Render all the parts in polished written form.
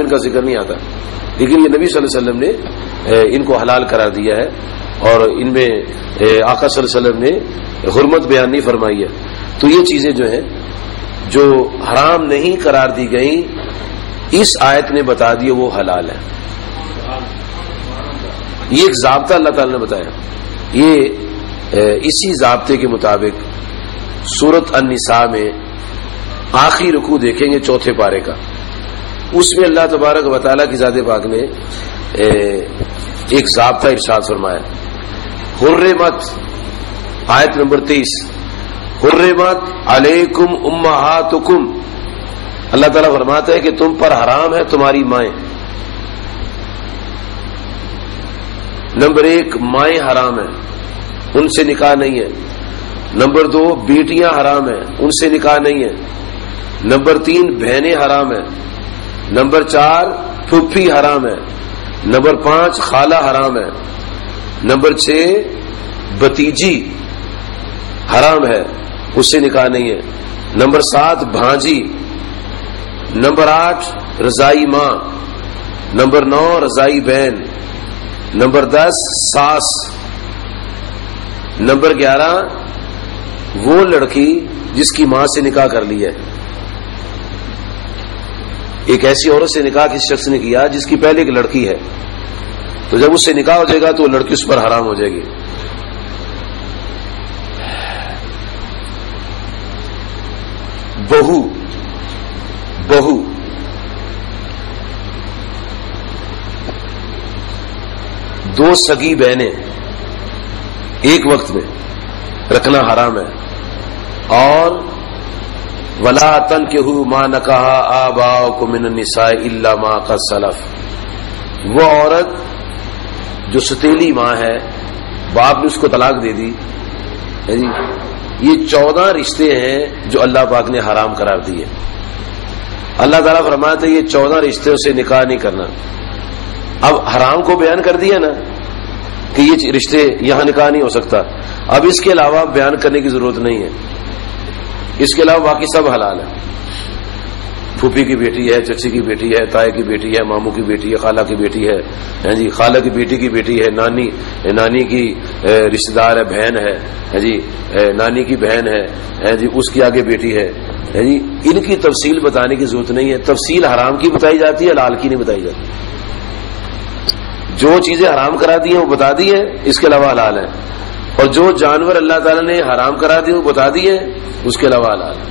ان کا ذکر نہیں آتا، لیکن یہ نبی صلی اللہ علیہ وسلم نے ان کو حلال قرار دیا ہے اور ان میں آقا صلی اللہ علیہ وسلم نے حرمت بیان نہیں فرمائی ہے. تو یہ چیزیں جو ہیں جو حرام نہیں قرار دی گئیں اس آیت نے بتا دی وہ حلال ہے. یہ ایک ضابطہ اللہ تعالی نے بتایا. یہ اسی ضابطے کے مطابق سورۃ النساء میں آخری رکوع دیکھیں گے چوتھے پارے کا، اس میں اللہ تبارک و تعالیٰ کی ذات پاک نے ایک ضابطہ ارشاد فرمایا. حرمت آیت نمبر 23، حرمت علیکم امہاتکم، اللہ تعالیٰ فرماتا ہے کہ تم پر حرام ہے تمہاری مائیں. نمبر 1 مائیں حرام ہیں، ان سے نکاح نہیں ہے. نمبر 2 بیٹیاں حرام ہیں، ان سے نکاح نہیں ہے. نمبر 3 بہنیں حرام ہیں. نمبر 4 پھپھی حرام ہے. نمبر 5 خالہ حرام ہے. نمبر 6 بتیجی حرام ہے، اس سے نکاح نہیں ہے. نمبر 7 بھانجی. نمبر 8 رضائی ماں. نمبر 9 رضائی بہن. نمبر 10 ساس. نمبر 11 وہ لڑکی جس کی ماں سے نکاح کر لیا ہے. ایک ایسی عورت سے نکاح کسی شخص نے کیا جس کی پہلے ایک لڑکی ہے، تو جب اس سے نکاح ہو جائے گا تو وہ لڑکی اس پر حرام ہو جائے گی. بہو دو سگی بہنیں ایک وقت میں رکھنا حرام ہے. اور ولا تنکحوا ما نکح آباؤکم من النساء الا ما قد سلف، وہ عورت جو ستیلی ماں ہے، باپ نے اس کو طلاق دے دی. یہ 14 رشتے ہیں جو اللہ پاک نے حرام قرار دیے. اللہ تعالیٰ فرماتے ہیں یہ 14 رشتوں سے نکاح نہیں کرنا. اب حرام کو بیان کر دیا نا کہ یہ رشتے یہاں نکاح نہیں ہو سکتا، اب اس کے علاوہ بیان کرنے کی ضرورت نہیں ہے. اس کے علاوہ باقی سب حلال ہے. پھوپھی کی بیٹی ہے، چچی کی بیٹی ہے، تائے کی بیٹی ہے، ماموں کی بیٹی ہے، خالہ کی بیٹی ہے، جی خالہ کی بیٹی کی بیٹی ہے، نانی کی رشتہ دار ہے، بہن ہے جی، نانی کی بہن ہے جی، اس کی آگے بیٹی ہے جی. ان کی تفصیل بتانے کی ضرورت نہیں ہے. تفصیل حرام کی بتائی جاتی ہے، حلال کی نہیں بتائی جاتی. جو چیزیں حرام کرا دی ہیں وہ بتا دی ہیں، اس کے علاوہ حلال ہے. اور جو جانور اللہ تعالیٰ نے حرام کرا دیے وہ بتا دیے، اس کے علاوہ حلال ہے.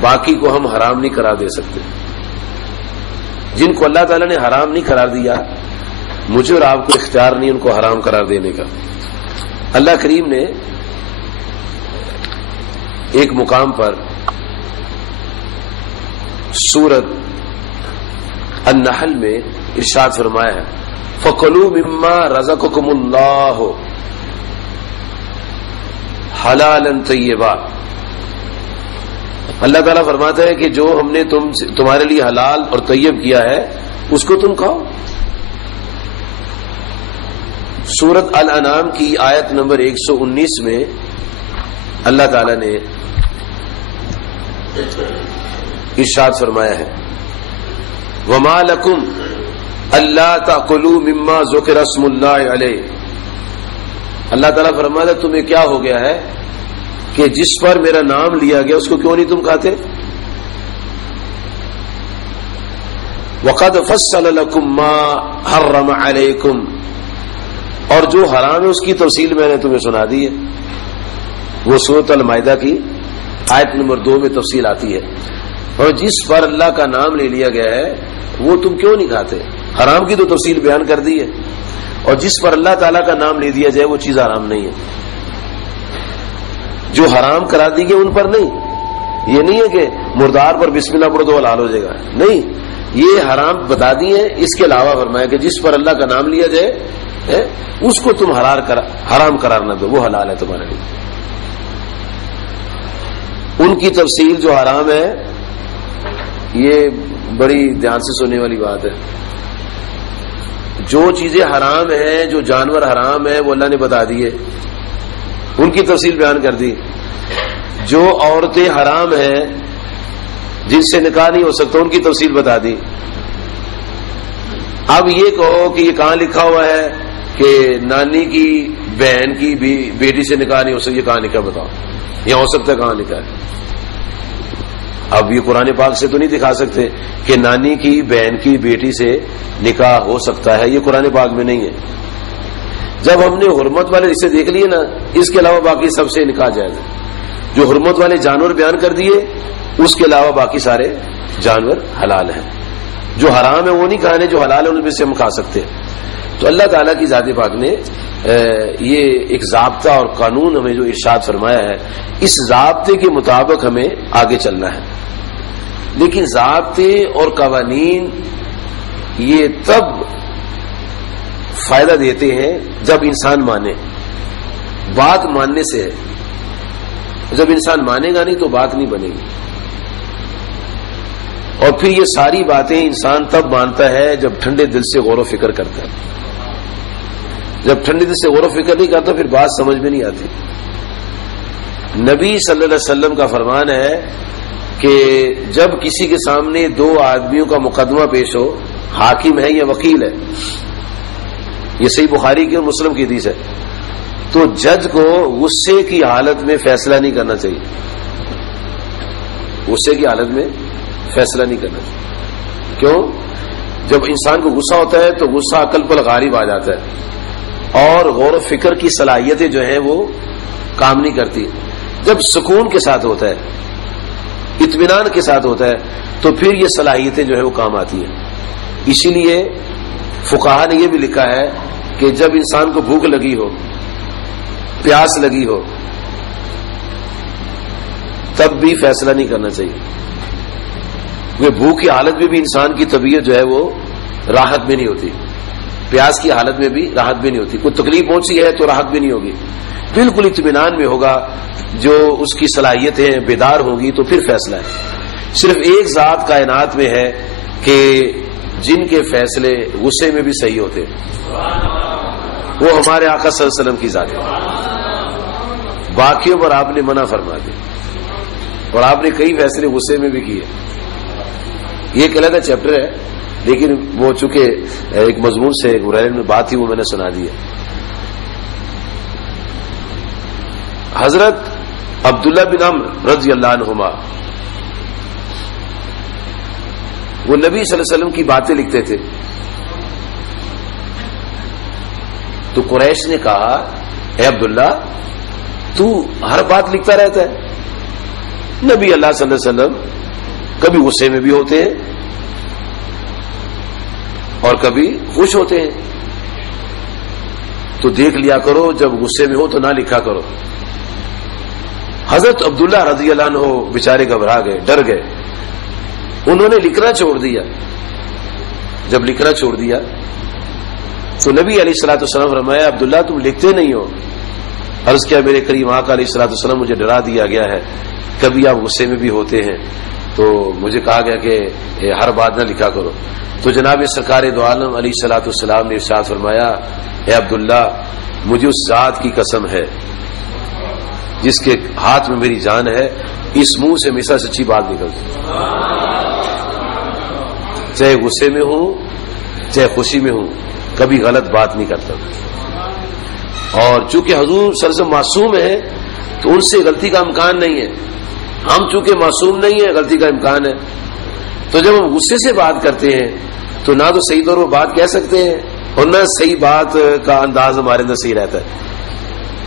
باقی کو ہم حرام نہیں قرار دے سکتے. جن کو اللہ تعالیٰ نے حرام نہیں قرار دیا، مجھے اور آپ کو اختیار نہیں ان کو حرام قرار دینے کا. اللہ کریم نے ایک مقام پر سورۃ النحل میں ارشاد فرمایا ہے فَكُلُوا مِمَّا رَزَقَكُمُ اللَّهُ حَلَالًا طَيِّبًا. اللہ تعالیٰ فرماتا ہے کہ جو ہم نے تمہارے لیے حلال اور طیب کیا ہے اس کو تم کھاؤ. سورۃ الانعام کی آیت نمبر 119 میں اللہ تعالیٰ نے ارشاد فرمایا ہے وَمَا لَكُمْ أَلَّا تَأْكُلُوا مِمَّا ذُكِرَ اسْمُ اللَّهِ عَلَيْهِ. اللہ تعالیٰ فرماتا ہے تمہیں کیا ہو گیا ہے کہ جس پر میرا نام لیا گیا اس کو کیوں نہیں تم کھاتے؟ وَقَدْ فَصَّلَ لَكُمْ مَا حَرَّمَ عَلَيْكُمْ، اور جو حرام ہے اس کی تفصیل میں نے تمہیں سنا دی ہے. وہ سورۃ المائدہ کی آیت نمبر 2 میں تفصیل آتی ہے. اور جس پر اللہ کا نام لے لیا گیا ہے وہ تم کیوں نہیں کھاتے؟ حرام کی تو تفصیل بیان کر دی ہے، اور جس پر اللہ تعالیٰ کا نام لے دیا جائے وہ چیز حرام نہیں ہے. جو حرام کرا دی گئی ان پر نہیں. یہ نہیں ہے کہ مردار پر بسم اللہ پڑھو تو حلال ہو جائے گا، نہیں. یہ حرام بتا دی ہیں. اس کے علاوہ فرمایا کہ جس پر اللہ کا نام لیا جائے اس کو تم حرام قرار نہ دو، وہ حلال ہے تمہارے لیے. ان کی تفصیل جو حرام ہے یہ بڑی دھیان سے سننے والی بات ہے. جو چیزیں حرام ہیں، جو جانور حرام ہیں وہ اللہ نے بتا دیے، ان کی تفصیل بیان کر دی. جو عورتیں حرام ہیں جن سے نکاح نہیں ہو سکتا ان کی تفصیل بتا دی. اب یہ کہو کہ یہ کہاں لکھا ہوا ہے کہ نانی کی بہن کی بیٹی سے نکاح نہیں ہو سکتا، یہ کہاں لکھا بتاؤ؟ یہ ہو سکتا ہے کہاں لکھا ہے؟ اب یہ قرآن پاک سے تو نہیں دکھا سکتے کہ نانی کی بہن کی بیٹی سے نکاح ہو سکتا ہے، یہ قرآن پاک میں نہیں ہے۔ جب ہم نے حرمت والے اسے دیکھ لیے نا، اس کے علاوہ باقی سب سے نکاح جائز ہے۔ جو حرمت والے جانور بیان کر دیے اس کے علاوہ باقی سارے جانور حلال ہیں۔ جو حرام ہے وہ نہیں کھانے، جو حلال ہے ان میں سے ہم کھا سکتے ہیں۔ تو اللہ تعالیٰ کی ذات پاک نے یہ ایک ضابطہ اور قانون ہمیں جو ارشاد فرمایا ہے، اس ضابطے کے مطابق ہمیں آگے چلنا ہے۔ لیکن ضابطے اور قوانین یہ تب فائدہ دیتے ہیں جب انسان مانے، بات ماننے سے ہے۔ جب انسان مانے گا نہیں تو بات نہیں بنے گی۔ اور پھر یہ ساری باتیں انسان تب مانتا ہے جب ٹھنڈے دل سے غور و فکر کرتا ہے۔ جب ٹھنڈے دل سے غور و فکر نہیں کرتا پھر بات سمجھ میں نہیں آتی۔ نبی صلی اللہ علیہ وسلم کا فرمان ہے کہ جب کسی کے سامنے دو آدمیوں کا مقدمہ پیش ہو، حاکم ہے یا وکیل ہے، یہ صحیح بخاری کی اور مسلم کی حدیث ہے، تو جج کو غصے کی حالت میں فیصلہ نہیں کرنا چاہیے۔ غصے کی حالت میں فیصلہ نہیں کرنا چاہیے۔ کیوں؟ جب انسان کو غصہ ہوتا ہے تو غصہ عقل پر غالب آ جاتا ہے اور غور و فکر کی صلاحیتیں جو ہیں وہ کام نہیں کرتی۔ جب سکون کے ساتھ ہوتا ہے، اطمینان کے ساتھ ہوتا ہے، تو پھر یہ صلاحیتیں جو ہے وہ کام آتی ہیں۔ اسی لیے فقہا نے یہ بھی لکھا ہے کہ جب انسان کو بھوک لگی ہو، پیاس لگی ہو، تب بھی فیصلہ نہیں کرنا چاہیے۔ وہ بھوک کی حالت میں بھی انسان کی طبیعت جو ہے وہ راحت میں نہیں ہوتی، پیاس کی حالت میں بھی راحت بھی نہیں ہوتی۔ کوئی تکلیف پہنچی ہے تو راحت بھی نہیں ہوگی، بالکل اطمینان میں ہوگا، جو اس کی صلاحیتیں بیدار ہوگی تو پھر فیصلہ ہے۔ صرف ایک ذات کائنات میں ہے کہ جن کے فیصلے غصے میں بھی صحیح ہوتے، وہ ہمارے آقا صلی اللہ علیہ وسلم کی ذات ہے۔ باقیوں پر آپ نے منع فرما دیا اور آپ نے کئی فیصلے غصے میں بھی کیے۔ یہ ایک علیحدہ چیپٹر ہے، لیکن وہ چونکہ ایک مضمون سے ایک برائن میں بات تھی وہ میں نے سنا دی ہے۔ حضرت عبداللہ بن عمرو رضی اللہ عنہما وہ نبی صلی اللہ علیہ وسلم کی باتیں لکھتے تھے، تو قریش نے کہا اے عبداللہ تو ہر بات لکھتا رہتا ہے؟ نبی اللہ صلی اللہ علیہ وسلم کبھی غصے میں بھی ہوتے ہیں اور کبھی خوش ہوتے ہیں، تو دیکھ لیا کرو، جب غصے میں ہو تو نہ لکھا کرو۔ حضرت عبداللہ رضی اللہ عنہ بیچارے گھبرا گئے، ڈر گئے، انہوں نے لکھنا چھوڑ دیا۔ جب لکھنا چھوڑ دیا تو نبی علیہ الصلوۃ والسلام فرمایا عبداللہ تم لکھتے نہیں ہو؟ عرض کیا میرے کریم آقا علیہ الصلوۃ والسلام مجھے ڈرا دیا گیا ہے، کبھی آپ غصے میں بھی ہوتے ہیں، تو مجھے کہا گیا کہ ہر بات نہ لکھا کرو۔ تو جناب سرکار دو عالم علیہ الصلوۃ والسلام نے ارشاد فرمایا اے عبداللہ مجھے اس ذات کی قسم ہے جس کے ہاتھ میں میری جان ہے، اس منہ سے ہمیشہ سچی بات نکلتی، چاہے غصے میں ہوں چاہے خوشی میں ہوں، کبھی غلط بات نہیں کرتا۔ اور چونکہ حضور صلی اللہ علیہ وسلم معصوم ہے تو ان سے غلطی کا امکان نہیں ہے، ہم چونکہ معصوم نہیں ہے غلطی کا امکان ہے، تو جب ہم غصے سے بات کرتے ہیں تو نہ تو صحیح طور پر بات کہہ سکتے ہیں اور نہ صحیح بات کا انداز ہمارے اندر صحیح رہتا ہے،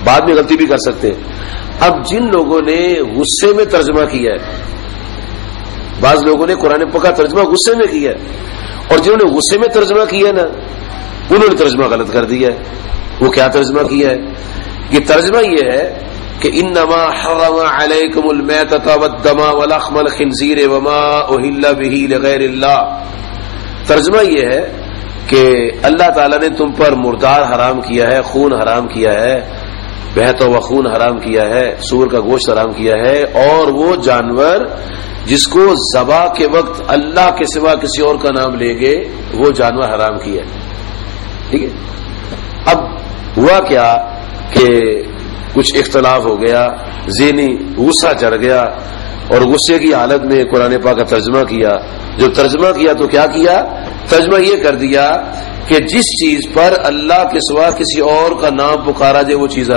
بعد میں غلطی بھی کر سکتے ہیں۔ اب جن لوگوں نے غصے میں ترجمہ کیا ہے، بعض لوگوں نے قرآن پاک کا ترجمہ غصے میں کیا ہے، اور جنہوں نے غصے میں ترجمہ کیا نا انہوں نے ترجمہ غلط کر دیا ہے۔ وہ کیا ترجمہ کیا ہے؟ یہ ترجمہ یہ ہے کہ انما حرم علیکم المیتۃ والدم ولحم الخنزیر وما اہل بہ لغیر اللہ۔ ترجمہ یہ ہے کہ اللہ تعالیٰ نے تم پر مردار حرام کیا ہے، خون حرام کیا ہے، بہتا ہوا خون حرام کیا ہے، سور کا گوشت حرام کیا ہے، اور وہ جانور جس کو ذبح کے وقت اللہ کے سوا کسی اور کا نام لے گے وہ جانور حرام کیا ہے۔ ٹھیک ہے، اب ہوا کیا کہ کچھ اختلاف ہو گیا، ذہنی غصہ چڑھ گیا اور غصے کی حالت میں قرآن پاک کا ترجمہ کیا۔ جب ترجمہ کیا تو کیا کیا ترجمہ یہ کر دیا کہ جس چیز پر اللہ کے سوا کسی اور کا نام پکارا جائے وہ چیز